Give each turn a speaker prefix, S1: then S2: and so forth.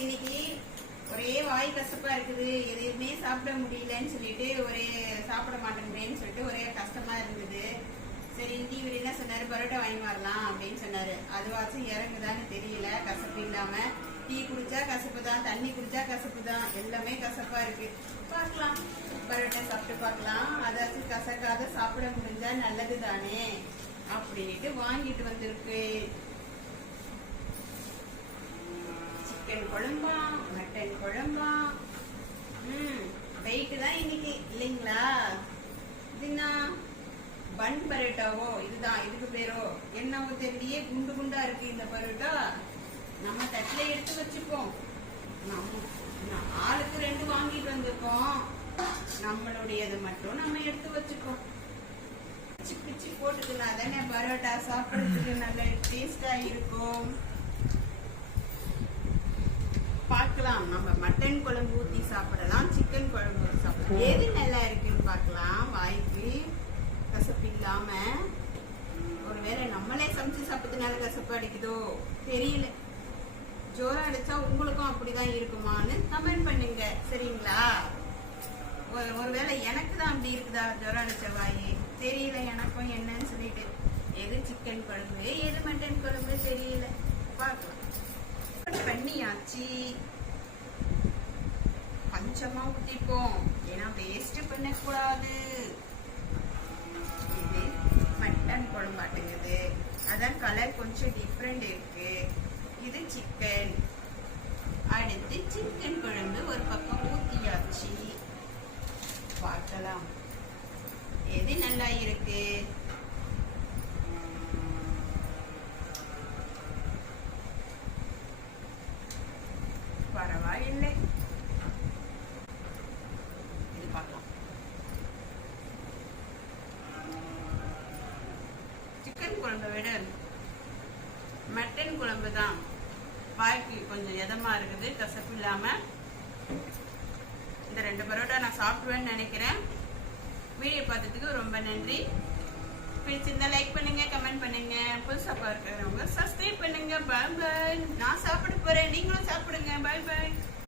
S1: இன்னைக்கு ஒரே வாய் கசப்பா இருக்குது. எதுவுமே சாப்பிட முடியலன்னு சொல்லிட்டு ஒரே சாப்பிட மாட்டேங்கிறேன்னு சொல்லிட்டு ஒரே கஷ்டமா இருந்தது. சரி இன்னைக்கு இவர் என்ன சொன்னாரு பரோட்டா வாங்கி வரலாம் அப்படின்னு சொன்னாரு. அதுவாச்சும் இறங்குதான்னு தெரியல கசப்பு இல்லாம. டீ குடிச்சா கசப்பு தான் தண்ணி குடிச்சா கசப்பு தான். எல்லாமே கசப்பா இருக்கு. பார்க்கலாம். பரோட்டா சாப்பிட்டு பார்க்கலாம். அதாச்சும் கசக்காத சாப்பிட முடிஞ்சா நல்லது தானே அப்படின்ட்டு வாங்கிட்டு வந்திருக்கு சிக்கன் குழம்பா? மட்டன் குழம்பா? ம் வெயிட் தான் இன்னைக்கு இல்லைங்களா? இதுனா பன் பரோட்டாவோ? இதுதான் இதுக்கு பேரோ? என்னவோ தெரியலையே? குண்டு குண்டா இருக்கு இந்த பரோட்டா. நம்ம தட்டுல எடுத்து வச்சுப்போம். நம்ம ஆளுக்கு ரெண்டு வாங்கிட்டு வந்திருக்கோம். நம்மளுடையது மட்டும் நம்ம எடுத்து வச்சுப்போம். பிச்சு பிச்சு போட்டுக்கலாம். தானே பரோட்டா சாப்பிடுறதுக்கு நல்ல டேஸ்டா இருக்கும். பார்க்கலாம். நம்ம மட்டன் குழம்பு ஊத்தி சாப்பிடலாம் சிக்கன் குழம்பு ஊத்தி சாப்பிடலாம். எது நல்லா இருக்குன்னு பார்க்கலாம். வாய்க்கு கசப்பு இல்லாம. ஒருவேளை நம்மளே சமைச்சு சாப்பிட்டதுனால கசப்பு அடிக்குதோ? தெரியல. ஜோரம் அடிச்சா உங்களுக்கும் அப்படிதான் இருக்குமான்னு கமெண்ட் பண்ணுங்க. சரிங்களா? ஒரு ஒருவேளை எனக்கு தான் அப்படி இருக்குதா? ஜுரம் அடிச்ச வாயி. தெரியல எனக்கும் என்னன்னு சொல்லிட்டு. எது சிக்கன் குழம்பு? எது மட்டன் குழம்பு? தெரியல. பார்க்கலாம். பண்ணியாச்சு. கொஞ்சமா ஊத்திப்போம். ஏன்னா வேஸ்ட் பண்ணக்கூடாது. இது மட்டன் குழம்பாட்டுங்குது அதான் கலர் கொஞ்சம் டிஃப்ரெண்ட் இருக்கு. இது சிக்கன் அடுத்து சிக்கன் குழம்பு ஒரு பக்கம் ஊத்தியாச்சு. பார்க்கலாம். எது நல்லா இருக்கு? பரவாயில்லை இது பார்க்கலாம் மட்டன் குழம்பை விட. மட்டன் குழம்பு தான். வாய்க்கு கொஞ்சம் எதமா இருக்குது கசப்பு இல்லாம. இந்த ரெண்டு பரோட்டா நான் சாப்பிடுவேன்னு நினைக்கிறேன். வீடியோ பார்த்ததுக்கு ரொம்ப நன்றி. பிடிச்சிருந்தா லைக் பண்ணுங்க கமெண்ட் பண்ணுங்க. புதுசா பார்க்கிறவங்க சப்ஸ்கிரைப் பண்ணுங்க. பாய் பாய் நான் சாப்பிட போறேன். நீங்களும் சாப்பிடுங்க. பாய் பாய்